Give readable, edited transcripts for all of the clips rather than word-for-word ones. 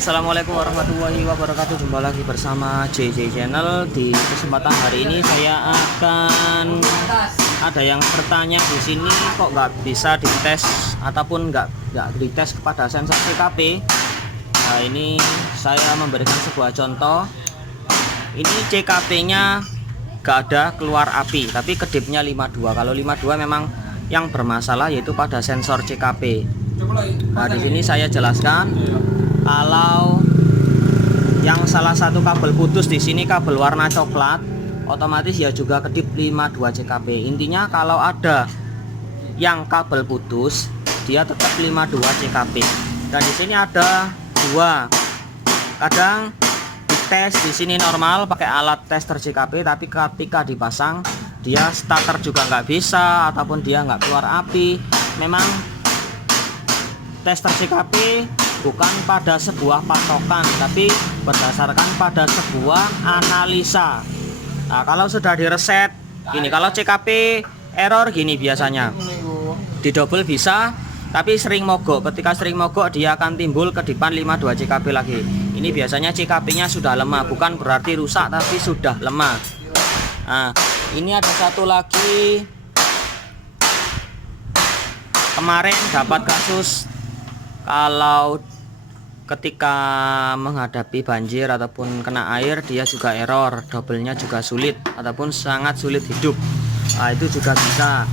Assalamualaikum warahmatullahi wabarakatuh. Jumpa lagi bersama JJ Channel. Di kesempatan hari ini saya akan ada yang bertanya di sini kok nggak bisa dites ataupun nggak dites kepada sensor CKP. Nah, ini saya memberikan sebuah contoh. Ini CKP-nya nggak ada keluar api, tapi kedipnya 52. Kalau 52 memang yang bermasalah yaitu pada sensor CKP. Nah, di sini saya jelaskan. Kalau yang salah satu kabel putus di sini kabel warna coklat, otomatis ya juga kedip 52 CKP. Intinya kalau ada yang kabel putus, dia tetap 52 CKP. Dan di sini ada dua. Kadang dites di sini normal pakai alat tester CKP, tapi ketika dipasang dia starter juga nggak bisa ataupun dia nggak keluar api. Memang tester CKP bukan pada sebuah patokan, tapi berdasarkan pada sebuah analisa. Nah, kalau sudah direset gini, kalau CKP error gini biasanya di double bisa, tapi sering mogok. Ketika sering mogok dia akan timbul kedipan 52 CKP lagi. Ini biasanya CKP nya sudah lemah, bukan berarti rusak tapi sudah lemah. Nah, ini ada satu lagi, kemarin dapat kasus kalau ketika menghadapi banjir ataupun kena air dia juga error, doublenya juga sulit ataupun sangat sulit hidup. Nah, itu juga bisa.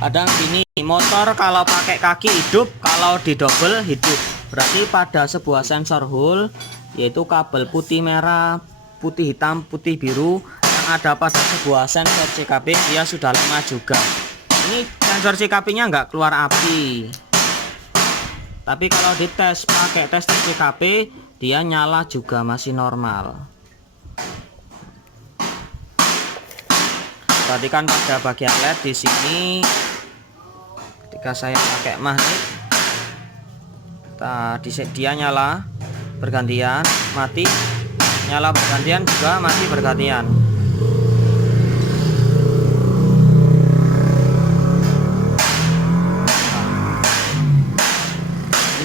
Kadang ini motor kalau pakai kaki hidup, kalau di double hidup. Berarti pada sebuah sensor hole, yaitu kabel putih merah, putih hitam, putih biru yang ada pada sebuah sensor CKP, dia sudah lama juga. Ini sensor CKP-nya nggak keluar api. Tapi kalau dites pakai tes CKP, dia nyala juga masih normal. Perhatikan pada bagian LED di sini. Ketika saya pakai magnet, dia nyala bergantian, mati, nyala bergantian, juga mati bergantian.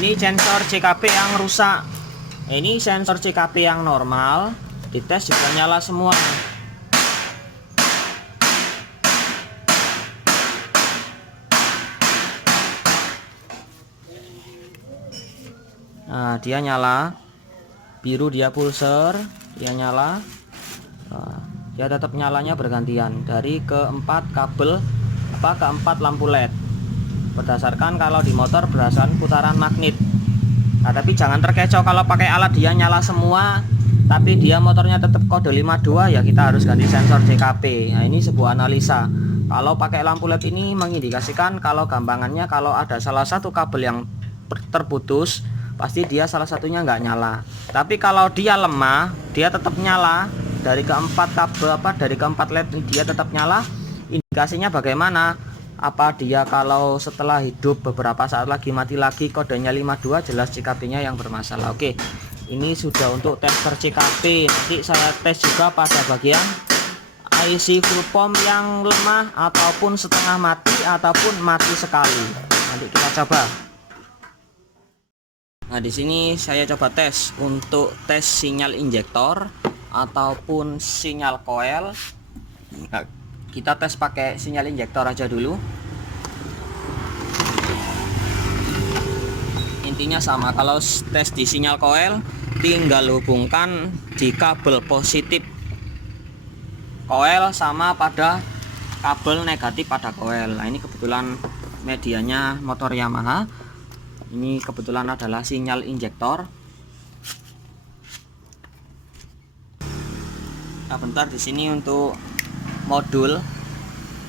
Ini sensor CKP yang rusak. Ini sensor CKP yang normal, dites juga nyala semua. Nah, dia nyala biru, dia pulser, dia nyala. Nah, dia tetap nyalanya bergantian dari keempat kabel keempat lampu LED. Berdasarkan kalau di motor berdasarkan putaran magnet. Nah, tapi jangan terkecoh kalau pakai alat dia nyala semua tapi dia motornya tetap kode 52, ya kita harus ganti sensor CKP. Nah, ini sebuah analisa. Kalau pakai lampu LED ini mengindikasikan kalau gampangannya kalau ada salah satu kabel yang terputus, pasti dia salah satunya nggak nyala. Tapi kalau dia lemah, dia tetap nyala. Dari keempat kabel dari keempat LED dia tetap nyala. Indikasinya bagaimana? Apa dia kalau setelah hidup beberapa saat lagi mati lagi, kodenya 52, jelas CKP-nya yang bermasalah. Oke, ini sudah untuk tester CKP. Nanti saya tes juga pada bagian IC full pump yang lemah ataupun setengah mati ataupun mati sekali. Nanti kita coba. Nah, di sini saya coba tes untuk tes sinyal injektor ataupun sinyal koil. Nah, kita tes pakai sinyal injektor aja dulu. Intinya sama, kalau tes di sinyal koil tinggal hubungkan di kabel positif koil sama pada kabel negatif pada koil. Nah, ini kebetulan medianya motor Yamaha. Ini kebetulan adalah sinyal injektor. Nah, bentar, di sini untuk modul.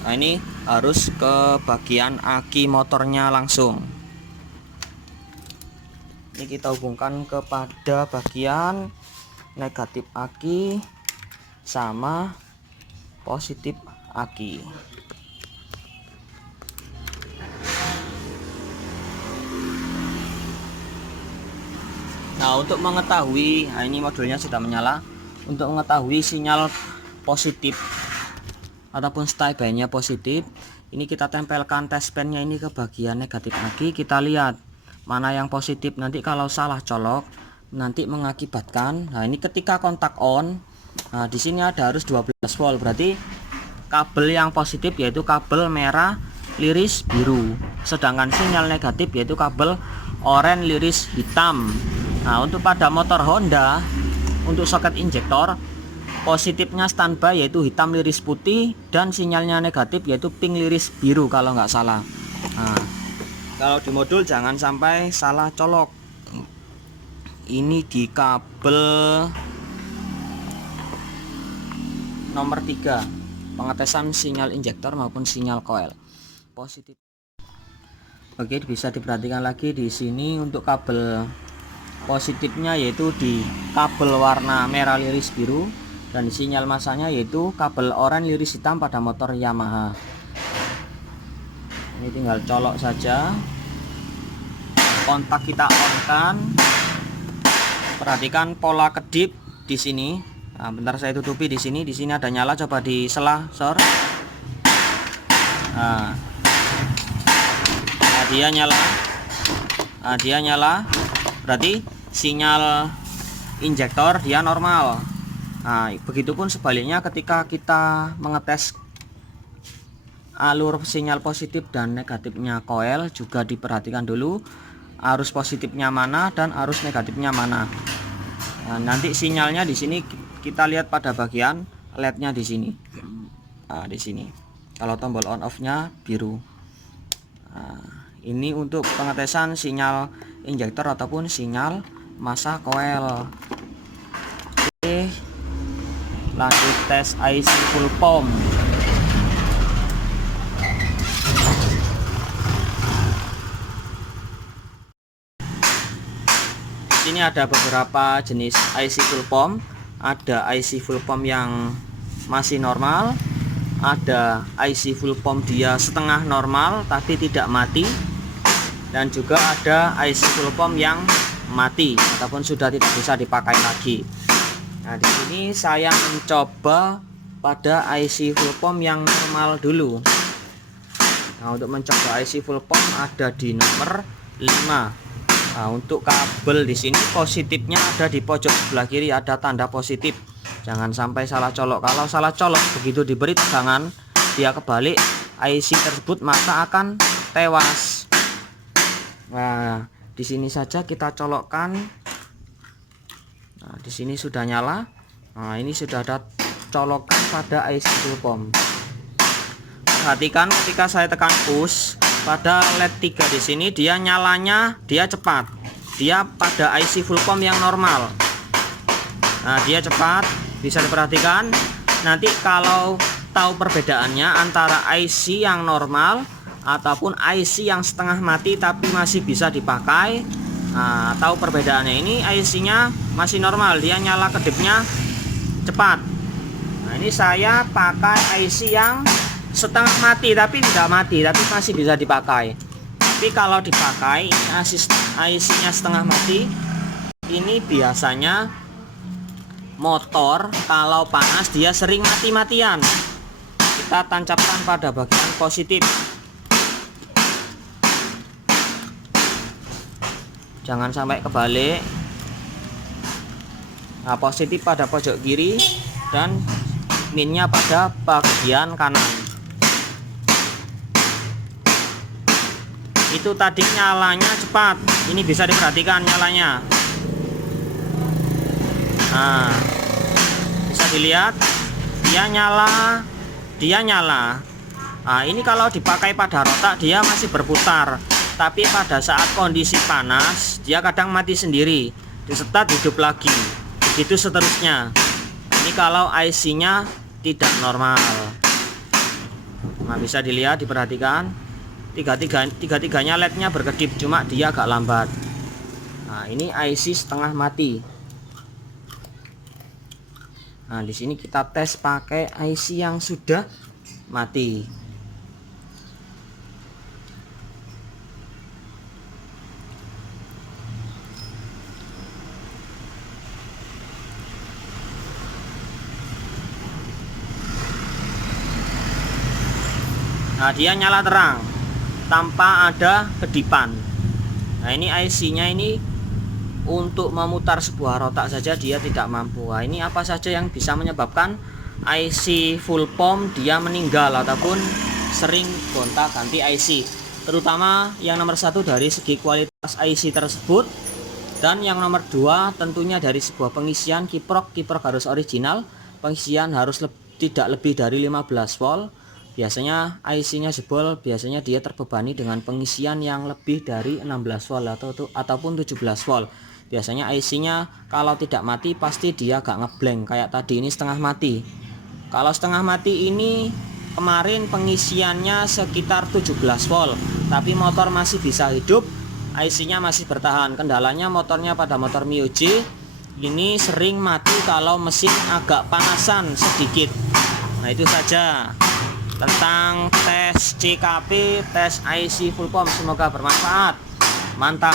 Nah, ini harus ke bagian aki motornya langsung. Ini kita hubungkan kepada bagian negatif aki sama positif aki. Nah, untuk mengetahui, nah ini modulnya sudah menyala. Untuk mengetahui sinyal positif ataupun standby-nya positif, ini kita tempelkan test pen-nya ini ke bagian negatif aki. Kita lihat mana yang positif. Nanti kalau salah colok nanti mengakibatkan, nah ini ketika kontak on, nah di sini ada arus 12 volt, berarti kabel yang positif yaitu kabel merah liris biru, sedangkan sinyal negatif yaitu kabel oranye liris hitam. Nah untuk pada motor Honda, untuk soket injektor positifnya standby yaitu hitam liris putih, dan sinyalnya negatif yaitu pink liris biru kalau nggak salah. Nah kalau di modul jangan sampai salah colok. Ini di kabel nomor 3, pengetesan sinyal injektor maupun sinyal koil positif. Oke, bisa diperhatikan lagi di sini untuk kabel positifnya yaitu di kabel warna merah liris biru, dan sinyal masanya yaitu kabel oranye liris hitam pada motor Yamaha. Ini tinggal colok saja, kontak kita on kan. Perhatikan pola kedip di sini. Nah, bentar saya tutupi di sini. Di sini ada nyala, coba di selah, sor. Nah, dia nyala. Nah, dia nyala. Berarti sinyal injektor dia normal. Nah, begitupun sebaliknya ketika kita mengetes alur sinyal positif dan negatifnya koil juga diperhatikan dulu. Arus positifnya mana dan arus negatifnya mana. Nah, nanti sinyalnya di sini kita lihat pada bagian LED-nya di sini. Nah, di sini. Kalau tombol on off-nya biru. Nah, ini untuk pengetesan sinyal injektor ataupun sinyal massa koil. Oke. Lanjut tes IC full pump. Ini ada beberapa jenis IC full pump. Ada IC full pump yang masih normal, ada IC full pump dia setengah normal tapi tidak mati, dan juga ada IC full pump yang mati ataupun sudah tidak bisa dipakai lagi. Nah, di sini saya mencoba pada IC full pump yang normal dulu. Nah, untuk mencoba IC full pump ada di nomor 5. Nah, untuk kabel di sini positifnya ada di pojok sebelah kiri, ada tanda positif. Jangan sampai salah colok. Kalau salah colok begitu diberi tegangan dia kebalik, IC tersebut maka akan tewas. Nah, di sini saja kita colokkan. Nah, di sini sudah nyala. Nah, ini sudah ada colokan pada IC full pump. Perhatikan ketika saya tekan push pada LED 3 di sini, dia nyalanya dia cepat. Dia pada IC full pump yang normal. Nah, dia cepat, bisa diperhatikan. Nanti kalau tahu perbedaannya antara IC yang normal ataupun IC yang setengah mati tapi masih bisa dipakai. Nah, tahu perbedaannya, ini IC-nya masih normal, dia nyala kedipnya cepat. Nah, ini saya pakai IC yang setengah mati tapi tidak mati, tapi masih bisa dipakai. Tapi kalau dipakai ini IC-nya setengah mati, ini biasanya motor kalau panas dia sering mati-matian. Kita tancapkan pada bagian positif. Jangan sampai kebalik. Nah, positif pada pojok kiri dan minnya pada bagian kanan. Itu tadi nyalanya cepat, ini bisa diperhatikan nyalanya. Nah, bisa dilihat dia nyala. Nah, ini kalau dipakai pada rotak dia masih berputar, tapi pada saat kondisi panas dia kadang mati sendiri, disetat hidup lagi, begitu seterusnya. Ini kalau IC-nya tidak normal. Nah, bisa dilihat, diperhatikan tiga-tiganya LED-nya berkedip, cuma dia agak lambat. Nah, ini IC setengah mati. Nah, di sini kita tes pakai IC yang sudah mati. Nah, dia nyala terang tanpa ada kedipan. Nah, ini IC-nya ini untuk memutar sebuah rotak saja dia tidak mampu. Nah, ini apa saja yang bisa menyebabkan IC full POM dia meninggal ataupun sering gonta-ganti IC, terutama yang nomor satu dari segi kualitas IC tersebut, dan yang nomor dua tentunya dari sebuah pengisian kiprok harus original, pengisian harus tidak lebih dari 15 volt. Biasanya IC-nya jebol, biasanya dia terbebani dengan pengisian yang lebih dari 16 volt ataupun 17 volt. Biasanya IC-nya kalau tidak mati pasti dia agak ngeblank, kayak tadi ini setengah mati. Kalau setengah mati ini kemarin pengisiannya sekitar 17 volt, tapi motor masih bisa hidup, IC-nya masih bertahan. Kendalanya motornya pada motor Mio J ini sering mati kalau mesin agak panasan sedikit. Nah, itu saja tentang tes CKP, tes IC full POM. Semoga bermanfaat. Mantap.